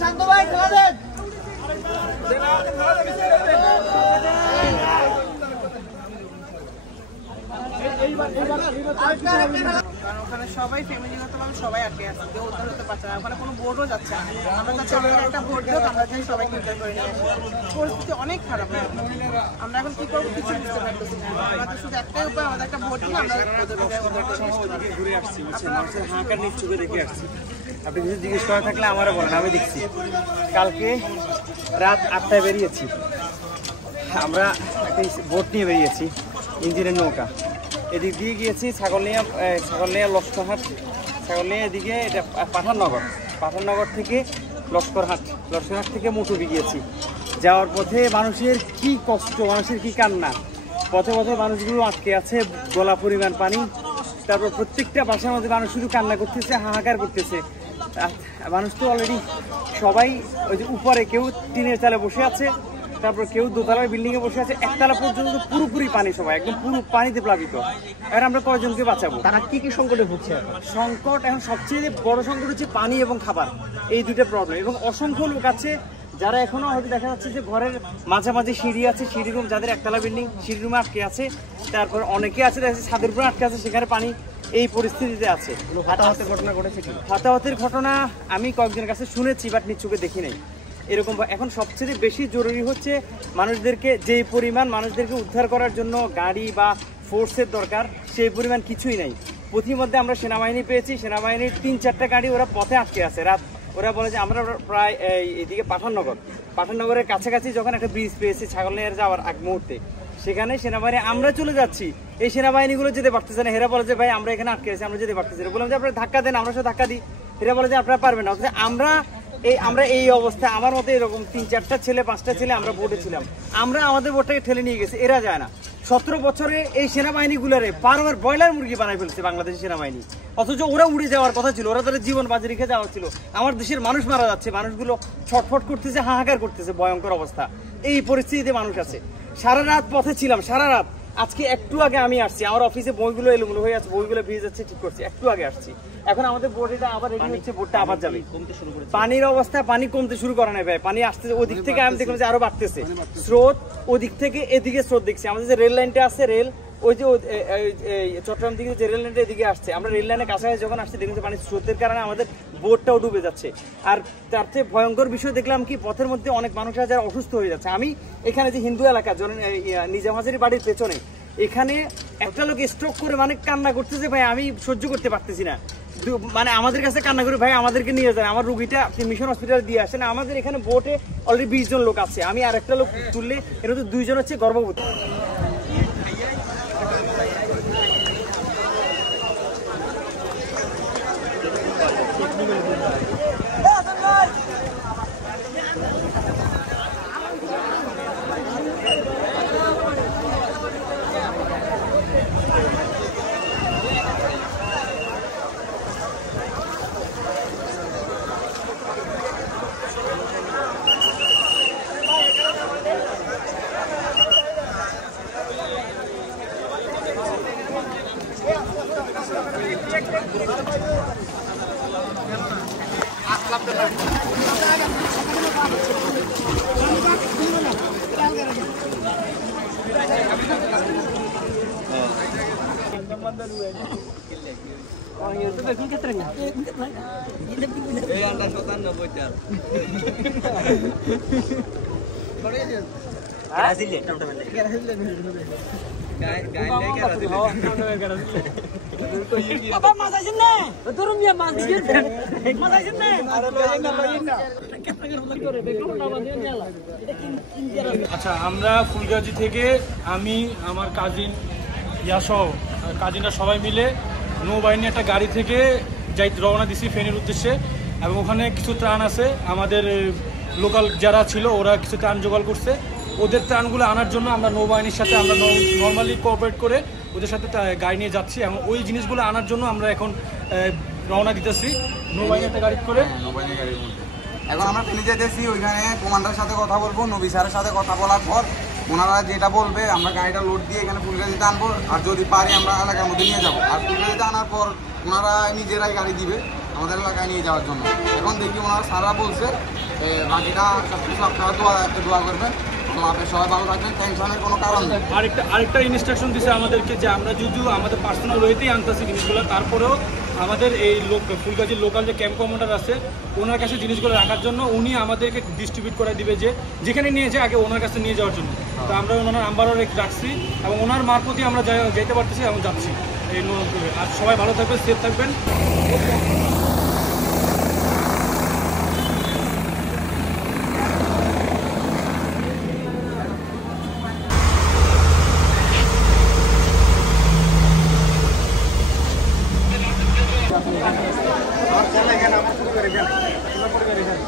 শান্ত ভাই খেলা দেন। কারণ ওখানে সবাই ফ্যামিলিগতভাবে সবাই আটকে আছে, কেউ উদ্ধার হতে পারছে না, ওখানে কোনো বোটও যাচ্ছে না। আমরা তো চাইলে একটা বোট দিও, আমরা চাই সবাইকে উদ্ধার করে নিয়ে আসি। পরিস্থিতি অনেক খারাপ। আমরা এখন কি করবো কিছু বুঝতে পারতেছি না। আমাদের শুধু একটাই উপায়, আমাদের একটা বোট দিলে আমরা ঘুরে আসছি, মানুষের হাঁকার নিজ চোখে দেখে আসছি। আপনি কিছু জিজ্ঞেস করা থাকলে আমারও বলেন, আমি দেখছি। কালকে রাত 8টায় বেরিয়েছি, আমরা একটা বোট নিয়ে বেরিয়েছি, ইঞ্জিনের নৌকা। এদিক দিয়ে গিয়েছি ছাগলনিয়া লস্করহাট, ছাগলনিয়া এদিকে এটা পাঠাননগর থেকে লস্করহাট থেকে মুটুবি গিয়েছি। যাওয়ার পথে মানুষের কি কষ্ট, মানুষের কি কান্না। পথে মানুষগুলো আটকে আছে, গলা পরিমাণ পানি। তারপর প্রত্যেকটা বাসার মধ্যে মানুষ শুধু কান্না করতেছে, হাহাকার করতেছে। মানুষ তো অলরেডি সবাই ওই যে উপরে কেউ টিনের চালে বসে আছে, তারপর কেউ দোতলার বিল্ডিংয়ে বসে আছে, একতলা পর্যন্ত পুরোপুরি পানি, সবাই একদম পুরো পানিতে প্লাবিত। এবার আমরা কয়জনকে বাঁচাবো? তারা কি সংকটে ভুগছে? সংকট এখন সবচেয়ে বড় সংকট হচ্ছে পানি এবং খাবার, এই দুটো প্রবলেম। এবং অসংখ্য লোক আছে যারা এখনো হয়তো দেখা যাচ্ছে যে ঘরের মাঝামাঝি সিঁড়ি আছে, সিঁড়ি রুম, যাদের একতলা বিল্ডিং সিঁড়ি রুমে আটকে আছে। তারপর অনেকে আছে দেখা যাচ্ছে ছাদের উপরে আটকে আছে, সেখানে পানি, এই পরিস্থিতিতে আছে। হতাহতের ঘটনা ঘটেছে কি? হতাহতের ঘটনা আমি কয়েকজনের কাছে শুনেছি, বাট নিজ চোখে দেখি নাই। এরকম এখন সবচেয়ে বেশি জরুরি হচ্ছে মানুষদেরকে, যে পরিমাণ মানুষদেরকে উদ্ধার করার জন্য গাড়ি বা ফোর্সের দরকার, সেই পরিমাণ কিছুই নাই। প্রতিমধ্যে আমরা সেনাবাহিনী পেয়েছি, সেনাবাহিনীর 3-4টা গাড়ি ওরা পথে আটকে আছে। রাত ওরা বলে যে আমরা প্রায় এইদিকে পাঠাননগরের কাছাকাছি যখন একটা ব্রিজ পেয়েছি ছাগলনিয়ার যাওয়ার আগ মুহূর্তে, সেখানে সেনাবাহিনী, আমরা চলে যাচ্ছি, এই সেনাবাহিনীগুলো যেতে পারতেছে না। হেরা বলে যে ভাই আমরা এখানে আটকে আছি, আমরা যেতে পারতেছি না। বললাম যে আপনারা ধাক্কা দেন, আমরা সে ধাক্কা দিই। হেরা বলে যে আপনারা পারবেন না। আমরা এই অবস্থায়, আমার মতো এরকম 3-4টা ছেলে 5টা ছেলে আমরা বোটে ছিলাম, আমরা আমাদের বোটটাকে ঠেলে নিয়ে গেছি, এরা যায় না। 17 বছরে এই সেনাবাহিনীগুলোরে পারমার ব্রয়লার মুরগি বানাই ফেলছে বাংলাদেশের সেনাবাহিনী, অথচ ওরা উড়ে যাওয়ার কথা ছিল, ওরা তাদের জীবন বাজি রেখে যাওয়া ছিল। আমার দেশের মানুষ মারা যাচ্ছে, মানুষগুলো ছটফট করতেছে, হাহাকার করতেছে, ভয়ঙ্কর অবস্থা। এই পরিস্থিতিতে মানুষ আছে। সারা রাত পথে ছিলাম, সারা রাত। আজকে একটু আগে আমি আসছি, আমার অফিসে বইগুলো এলোমেলো হয়ে আছে, বইগুলো ভিজে যাচ্ছে, ঠিক করছি, একটু আগে আসছি। এখন আমাদের বোটটা আবার রেডি হচ্ছে, বোটটা আবার যাবে। পানির অবস্থা, পানি কমতে শুরু করে না ভাই, পানি আসতেছে। ওদিক থেকে আমি দেখলাম যে আরো বাড়তেছে স্রোত, ওদিক থেকে এদিকে স্রোত দেখছি। আমাদের যে রেল লাইনটা আছে, রেল ওই যে চট্টগ্রাম থেকে যে রেল লাইনটা এদিকে আসছে, আমরা রেল লাইনের কাছাকাছি যখন আসছি দেখলাম যে পানির স্রোতের কারণে আমাদের বোটটাও ডুবে যাচ্ছে। আর তার চেয়ে ভয়ঙ্কর বিষয় দেখলাম কি, পথের মধ্যে অনেক মানুষ আছে যারা অসুস্থ হয়ে যাচ্ছে। আমি এখানে যে হিন্দু এলাকা, নিজাম হাজারী বাড়ির পেছনে, এখানে একটা লোক স্ট্রোক করে মানে কান্না করতেছে, ভাই আমি সহ্য করতে পারতেছি না। মানে আমাদের কাছে কান্না করে, ভাই আমাদেরকে নিয়ে যান, আমার রুগীটা মিশন হসপিটাল দিয়ে আসেন। আমাদের এখানে বোটে অলরেডি 20 জন লোক আছে, আমি আর একটা লোক তুললে এর মধ্যে 2 জন হচ্ছে গর্ভবতী। Oh, iya, itu bagus kan ternyata. Yang kasotan na bocor. Hasilnya, teman-teman. Hasilnya. আচ্ছা, আমরা ফুলগাজী থেকে আমি আমার কাজিন ইয়াসহ কাজিনরা সবাই মিলে নৌবাহিনী একটা গাড়ি থেকে রওনা দিছি ফেনীর উদ্দেশ্যে। এবং ওখানে কিছু ত্রাণ আছে, আমাদের লোকাল যারা ছিল ওরা কিছু ত্রাণ জোগাড় করছে। ওদের ত্রাণগুলো আনার জন্য আমরা নৌবাহিনীর সাথে আমরা নর্মালি কোঅপারেট করে ওদের সাথে গাড়ি নিয়ে যাচ্ছি এবং ওই জিনিসগুলো আনার জন্য আমরা এখন রওনা দিতেছি নৌবাহিনী একটা গাড়ি করে। নৌবাহিনী গাড়ির মধ্যে এখন আমরা ফেনী যেতেছি, ওইখানে কমান্ডারের সাথে কথা বলবো। নবী স্যারের সাথে কথা বলার পর ওনারা যেটা বলবে আমরা গাড়িটা লোড দিয়ে এখানে ফুলগাজীতে আনবো, আর যদি পারি আমরা এলাকার মধ্যে নিয়ে যাবো। আর ফুলগাজীতে আনার পর ওনারা নিজেরাই গাড়ি দিবে আমাদের এলাকায় নিয়ে যাওয়ার জন্য। এখন দেখি ওনারা সারা বলছে বাকিটা সবকিছু আপনারা দোয়া করবেন। সবাই ভালো থাকবেন, টেনশনের কোনো কারণ নেই। আরেকটা ইনস্ট্রাকশন দিছে আমাদেরকে যে আমরা যদিও আমাদের পার্সোনাল ওয়েতেই আনতেছি জিনিসগুলো, তারপরেও আমাদের এই ফুলগাজীর লোকাল যে ক্যাম্প কমান্ডার আছে ওনার কাছে জিনিসগুলো রাখার জন্য উনি আমাদেরকে ডিস্ট্রিবিউট করে দিবে, যে যেখানে নিয়ে যায় আগে ওনার কাছে নিয়ে যাওয়ার জন্য। তো আমরা ওনার নাম্বারও রাখছি এবং ওনার মারফতই আমরা যেতে পারতেছি এবং যাচ্ছি। আর সবাই ভালো থাকবেন, সেফ থাকবেন। আমার এখানে আমার শুরু করে এখানে পরিবার এখানে